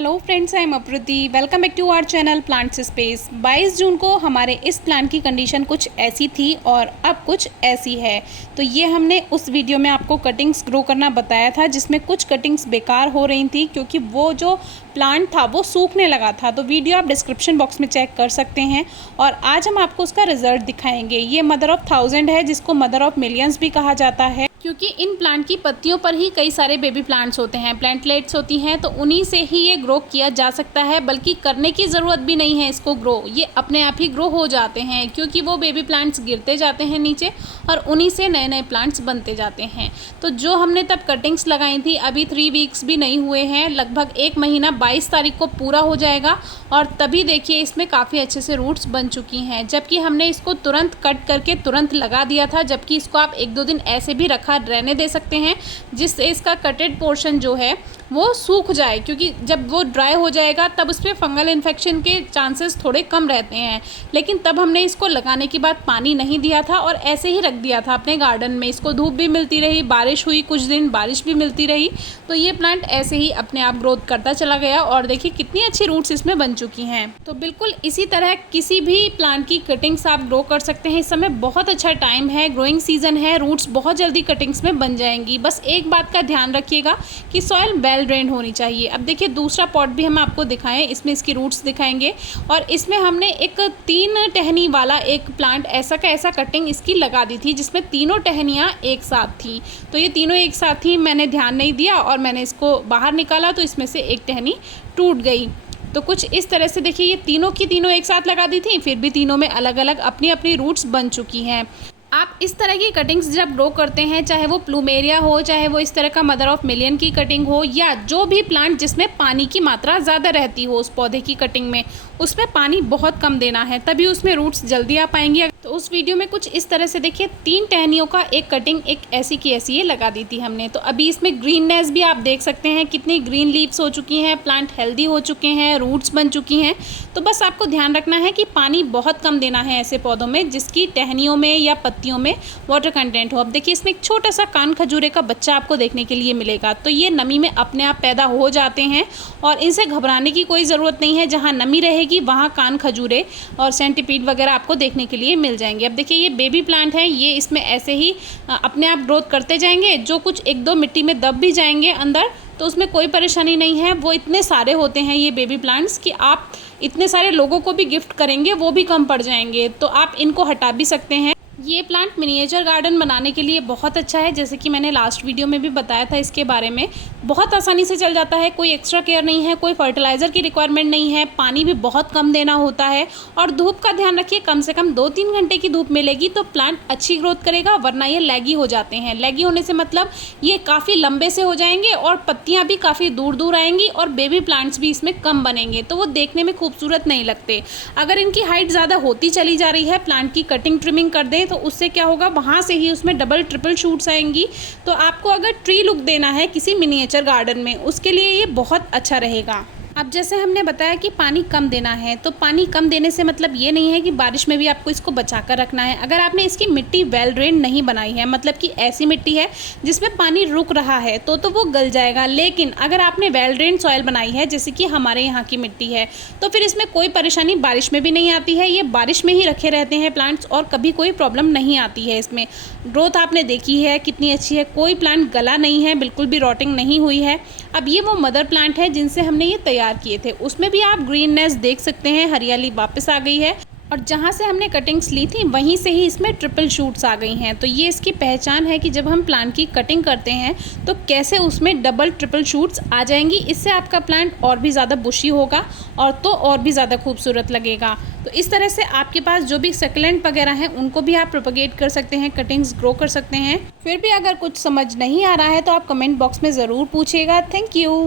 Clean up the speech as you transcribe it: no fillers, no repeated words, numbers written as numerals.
Hello friends, I am Aprati. Welcome back to our channel plants space. 22 June को हमारे इस plant की condition कुछ ऐसी थी और अब कुछ ऐसी है। तो ये हमने उस वीडियो में आपको कटिंग्स ग्रो करना बताया था, जिसमें कुछ कटिंग्स बेकार हो रही थी क्योंकि वो जो प्लांट था वो सूखने लगा था। तो वीडियो आप डिस्क्रिप्शन बॉक्स में चेक कर सकते हैं और आज हम आपको उसका रिजल्ट दिखाएंगे। ये मदर ऑफ 1000 है, जिसको मदर ऑफ मिलियंस भी कहा जाता है, क्योंकि इन प्लांट की पत्तियों पर ही कई सारे बेबी प्लांट्स होते हैं, प्लांटलेट्स होती हैं, तो उन्हीं से ही ये ग्रो किया जा सकता है। बल्कि करने की ज़रूरत भी नहीं है इसको ग्रो, ये अपने आप ही ग्रो हो जाते हैं क्योंकि वो बेबी प्लांट्स गिरते जाते हैं नीचे और उन्हीं से नए नए प्लांट्स बनते जाते हैं। तो जो हमने तब कटिंग्स लगाई थी, अभी 3 वीक्स भी नहीं हुए हैं, लगभग 1 महीना 22 तारीख को पूरा हो जाएगा और तभी देखिए इसमें काफ़ी अच्छे से रूट्स बन चुकी हैं। जबकि हमने इसको तुरंत कट करके तुरंत लगा दिया था, जबकि इसको आप 1-2 दिन ऐसे भी रहने दे सकते हैं जिससे इसका कटेड पोर्शन जो है वो सूख जाए, क्योंकि जब वो ड्राई हो जाएगा तब उस पर फंगल इन्फेक्शन के चांसेस थोड़े कम रहते हैं। लेकिन तब हमने इसको लगाने के बाद पानी नहीं दिया था और ऐसे ही रख दिया था अपने गार्डन में। इसको धूप भी मिलती रही, बारिश हुई कुछ दिन, बारिश भी मिलती रही, तो ये प्लांट ऐसे ही अपने आप ग्रोथ करता चला गया और देखिए कितनी अच्छी रूट्स इसमें बन चुकी हैं। तो बिल्कुल इसी तरह किसी भी प्लांट की कटिंग्स आप ग्रो कर सकते हैं। इस समय बहुत अच्छा टाइम है, ग्रोइंग सीजन है, रूट्स बहुत जल्दी कटिंग्स में बन जाएंगी। बस एक बात का ध्यान रखिएगा कि सॉइल वेल ड्रेन होनी चाहिए। अब देखिए दूसरा पॉट भी हम आपको दिखाएं, इसमें इसकी रूट्स दिखाएंगे और इसमें हमने एक 3 टहनी वाला एक प्लांट ऐसा का ऐसा कटिंग इसकी लगा दी थी, जिसमें तीनों टहनियाँ एक साथ थी। तो ये तीनों एक साथ थी, मैंने ध्यान नहीं दिया और मैंने इसको बाहर निकाला तो इसमें से एक टहनी टूट गई। तो कुछ इस तरह से देखिए ये तीनों की तीनों एक साथ लगा दी थी, फिर भी तीनों में अलग अलग अपनी अपनी रूट्स बन चुकी हैं। आप इस तरह की कटिंग्स जब ग्रो करते हैं, चाहे वो प्लूमेरिया हो, चाहे वो इस तरह का मदर ऑफ मिलियन की कटिंग हो, या जो भी प्लांट जिसमें पानी की मात्रा ज़्यादा रहती हो उस पौधे की कटिंग में, उसमें पानी बहुत कम देना है, तभी उसमें रूट्स जल्दी आ पाएंगी। तो उस वीडियो में कुछ इस तरह से देखिए 3 टहनियों का एक कटिंग एक ऐसी की ऐसी ये लगा दी थी हमने। तो अभी इसमें ग्रीननेस भी आप देख सकते हैं, कितनी ग्रीन लीव्स हो चुकी हैं, प्लांट हेल्दी हो चुके हैं, रूट्स बन चुकी हैं। तो बस आपको ध्यान रखना है कि पानी बहुत कम देना है ऐसे पौधों में जिसकी टहनियों में या पत्तियों में वाटर कंटेंट हो। अब देखिए इसमें एक छोटा सा कान खजूरे का बच्चा आपको देखने के लिए मिलेगा। तो ये नमी में अपने आप पैदा हो जाते हैं और इनसे घबराने की कोई ज़रूरत नहीं है। जहाँ नमी रहेगी वहाँ कान खजूरे और सेंटीपीड वगैरह आपको देखने के लिए मिल जाएंगे। अब देखिए ये बेबी प्लांट है, ये इसमें ऐसे ही अपने आप ग्रोथ करते जाएंगे। जो कुछ 1-2 मिट्टी में दब भी जाएंगे अंदर तो उसमें कोई परेशानी नहीं है। वो इतने सारे होते हैं ये बेबी प्लांट्स कि आप इतने सारे लोगों को भी गिफ्ट करेंगे वो भी कम पड़ जाएंगे, तो आप इनको हटा भी सकते हैं। ये प्लांट मिनिएचर गार्डन बनाने के लिए बहुत अच्छा है, जैसे कि मैंने लास्ट वीडियो में भी बताया था इसके बारे में। बहुत आसानी से चल जाता है, कोई एक्स्ट्रा केयर नहीं है, कोई फर्टिलाइज़र की रिक्वायरमेंट नहीं है, पानी भी बहुत कम देना होता है और धूप का ध्यान रखिए, कम से कम 2-3 घंटे की धूप मिलेगी तो प्लांट अच्छी ग्रोथ करेगा, वरना ये लैगी हो जाते हैं। लैगी होने से मतलब ये काफ़ी लंबे से हो जाएंगे और पत्तियाँ भी काफ़ी दूर दूर आएंगी और बेबी प्लांट्स भी इसमें कम बनेंगे, तो वो देखने में खूबसूरत नहीं लगते। अगर इनकी हाइट ज़्यादा होती चली जा रही है, प्लांट की कटिंग ट्रिमिंग कर दें तो उससे क्या होगा, वहाँ से ही उसमें डबल ट्रिपल शूट्स आएंगी। तो आपको अगर ट्री लुक देना है किसी मिनिएचर गार्डन में, उसके लिए ये बहुत अच्छा रहेगा। अब जैसे हमने बताया कि पानी कम देना है, तो पानी कम देने से मतलब ये नहीं है कि बारिश में भी आपको इसको बचा कर रखना है। अगर आपने इसकी मिट्टी वेल ड्रेन नहीं बनाई है, मतलब कि ऐसी मिट्टी है जिसमें पानी रुक रहा है, तो वो गल जाएगा। लेकिन अगर आपने वेल ड्रेन सॉइल बनाई है, जैसे कि हमारे यहाँ की मिट्टी है, तो फिर इसमें कोई परेशानी बारिश में भी नहीं आती है। ये बारिश में ही रखे रहते हैं प्लांट्स और कभी कोई प्रॉब्लम नहीं आती है इसमें। ग्रोथ आपने देखी है कितनी अच्छी है, कोई प्लांट गला नहीं है, बिल्कुल भी रॉटिंग नहीं हुई है। अब ये वो मदर प्लांट है जिनसे हमने ये तैयार किए थे, उसमें भी आप ग्रीननेस देख सकते हैं, हरियाली वापस आ गई है और जहाँ से हमने कटिंग्स ली थी वहीं से ही इसमें ट्रिपल शूट्स आ गई हैं। तो ये इसकी पहचान है कि जब हम प्लांट की कटिंग करते हैं तो कैसे उसमें डबल ट्रिपल शूट्स आ जाएंगी। इससे आपका प्लांट और भी ज़्यादा बुशी होगा और भी ज़्यादा खूबसूरत लगेगा। तो इस तरह से आपके पास जो भी सक्लेंट वगैरह हैं उनको भी आप प्रोपगेट कर सकते हैं, कटिंग्स ग्रो कर सकते हैं। फिर भी अगर कुछ समझ नहीं आ रहा है तो आप कमेंट बॉक्स में ज़रूर पूछिएगा। Thank you.